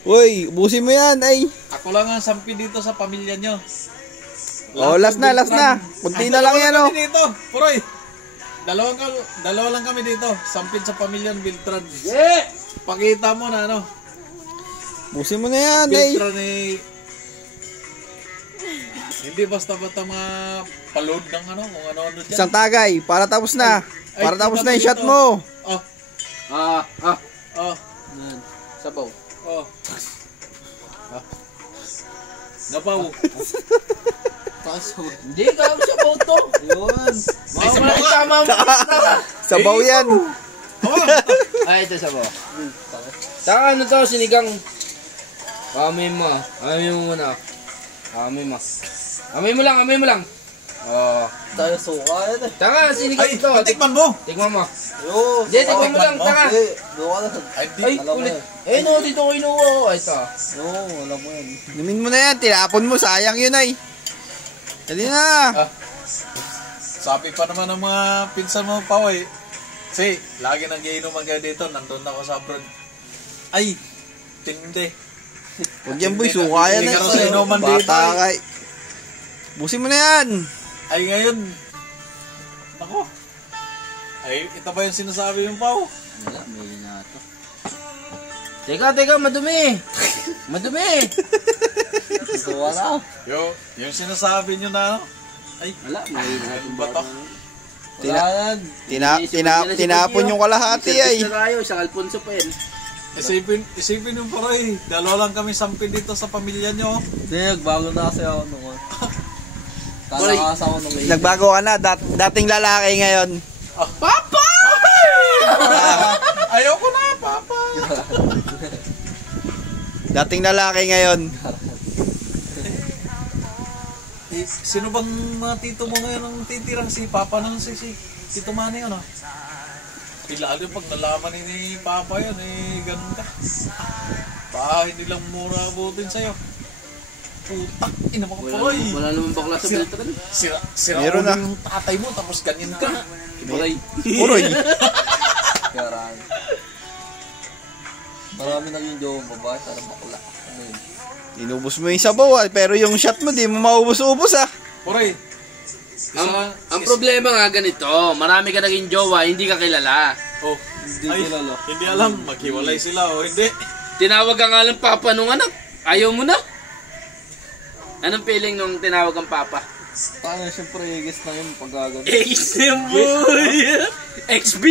Uy, ubusin mo yan, ay. Ako lang ang sampi dito sa pamilya nyo. Oh, last na. Kunti na lang yan, oh. Dito, Puroy. Dalawa lang kami dito. Sampid sa pamilya ng Beltran. Yeah! Pakita mo na, ano. Ubusin mo na yan, ay. Beltran hindi basta-basta mga paload ng ano, kung ano-ano dyan. Isang tagay, para tapos na. Para tapos na yung shot mo. Oh. Oh. Sabaw. Oh. Napaw. Hindi ka sabaw to. Yun. Ay, sabaw ka. Tama mo. Sabaw yan. Ay, ito sabaw. Saka ano to, sinigang. Amoy mo. Amoy mo muna. Amoy mo. Amoy mo lang. Oh. Tayo suka yan eh. Saka sinigang Ay, to. tikman mo. Tikman mo. Yo, Hindi, tikman mo lang. Saka. doon ka na. Ay, ulit. Eh, no, dito ko inuwa. Ito. Yo, alam mo yan. Inumin mo na yan, tinapon mo, sayang yun, ay. Dali na. Sabi pa naman ng mga pinsan mo, Pao, eh. Kasi, lagi nang iinuman kayo dito. Nandun ako sa abroad. Ay, tindi. Huwag yan, boy, suka yan, Hindi ay. ka sa inuman dito, Bata eh. kay. Ubusin mo na yan. Ay, ngayon. Ako. Ay, ito ba yung sinasabi yung Pao? Wala, may na ito. Teka, madumi. Madumi. Ito wala. Yung sinasabi nyo na, ano? Ay, Wala, may na ito. ba to? Wala yan. Tinapon yung kalahati, ay. Service na tayo, isang Alfonso pa yan. Isipin yung Puroy. Dalawa lang kami sampid dito sa pamilya nyo. Hindi, nagbago na kasi ako nung Kalakas ako nung Nagbago ka na, dating lalaki ngayon. Papa! Ayoko na, Papa! Dating lalaki ngayon. Eh, sino bang mga tito mo ngayon ang titirang si Papa ng si Tito Manny, ano? Lalo pag nalaman ni Papa yan, eh, ganun ka. Baka hindi lang mura abutin sa'yo. Putak, ina mga Puroy. Wala naman bakla sa Beltran. Sira Meron na. yung tatay mo, tapos ganyan ka. Puroy. Puroy. Karaan. Marami naging jowa babae, parang bakla. Ano yun? Inubos mo yung sabaw, ah. Pero yung shot mo, di mo maubos-ubos, ah. Puroy. Ang problema nga ganito, marami ka naging jowa, hindi ka kilala. Oh, hindi alam, maghiwalay sila o hindi. Tinawag ka nga lang papa nung anak, ayaw mo na. Anong feeling nung tinawag ang papa? Paano siyempre, guess na yun pag gagawin. XB!